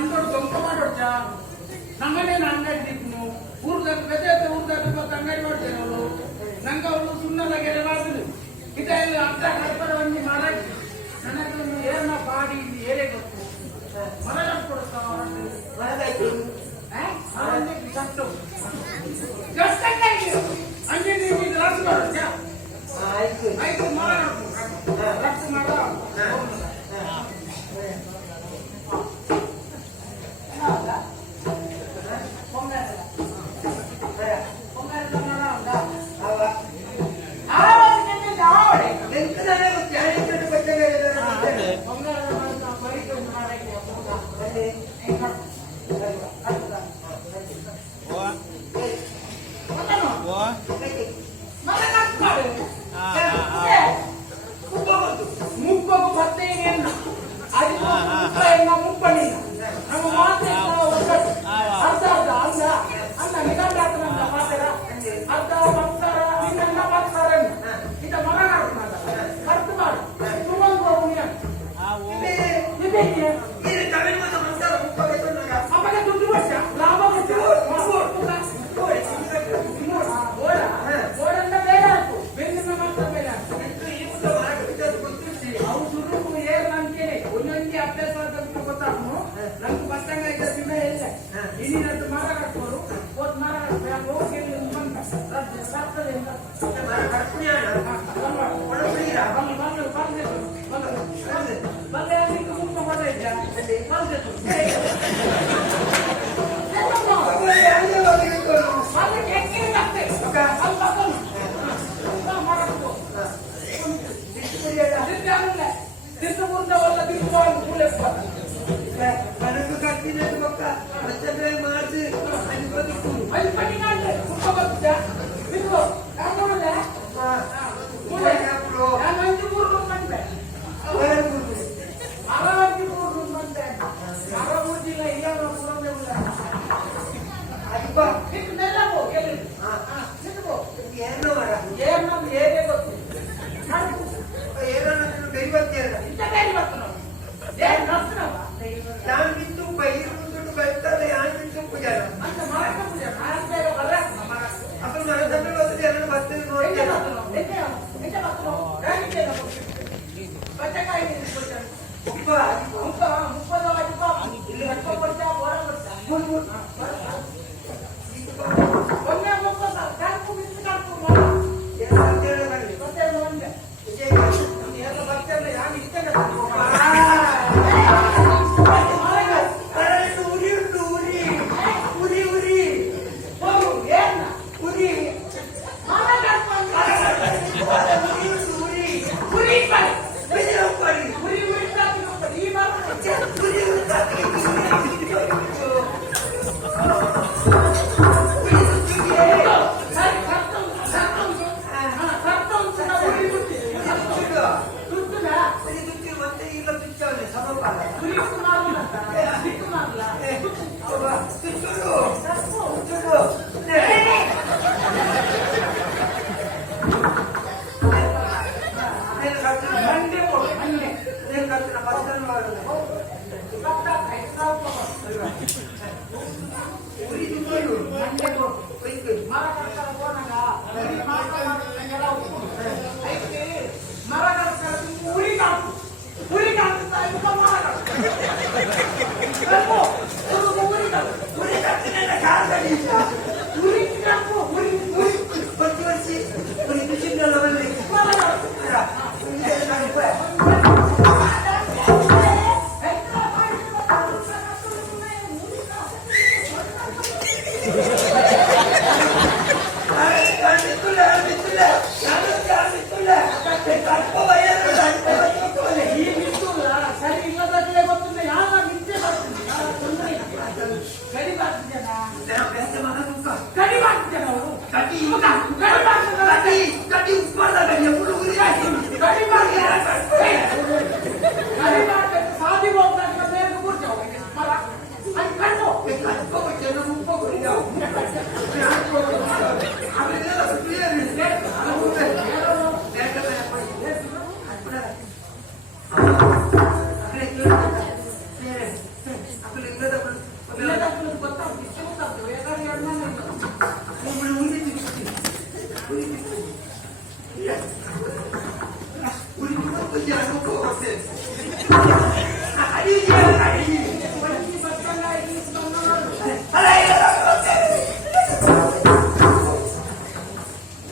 ಮಂಡೋಡು ದೊಂಕ ಮಾಡೋಡ್ಜ ನಮ್ಮನೆ ಅಂಗಡಿ ಊರ್ದಾಗ ಗದೆ ಊರ್ದಾಗ ಇವತ್ತು ಅಂಗಡಿ ಮಾಡ್ತೇನೆ ಅವಳು ನಂಗೆ ಅವಳು ಸುಣ್ಣದಾಗೆಲ್ಲ ಮಾಡ್ತೀನಿ ಇದೆಲ್ಲ ಅರ್ಧ ಕಡ್ಪರ ಒಂದು ಮರ ನನಗೆ ಏನ ಬಾಡಿ ಇಲ್ಲಿ ಏರೇ ಗೊತ್ತು ಮರ ಕೊಡ್ತಾವ ಹಂಗೆ ನೀವು ಇದು ರದ್ದು ಮಾಡೋಣ ಆಯ್ತು ಮರ ರದ್ದು ಮಾಡೋ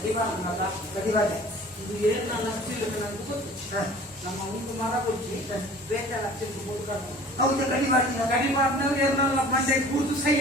ಕಡಿಬಾರ್ದಲ್ಲ ಕಡಿಬಾರ್ದೆ. ಇದು ಏನು ಲಕ್ಷ ನನಗೆ ಗೊತ್ತು. ನಮ್ಮ ಒಂದು ಮರ ಕೊಚ್ಚಿ ಬೇರೆ ಲಕ್ಷ ಕೊಡ್ತಾರೆ. ಹೌದು ಕಡಿಬಾರ್ದು. ಕಡಿಬಾರ್ದವ್ರು ಏನಲ್ಲ ಮಂಡೆ ಕೂತು ಸೈ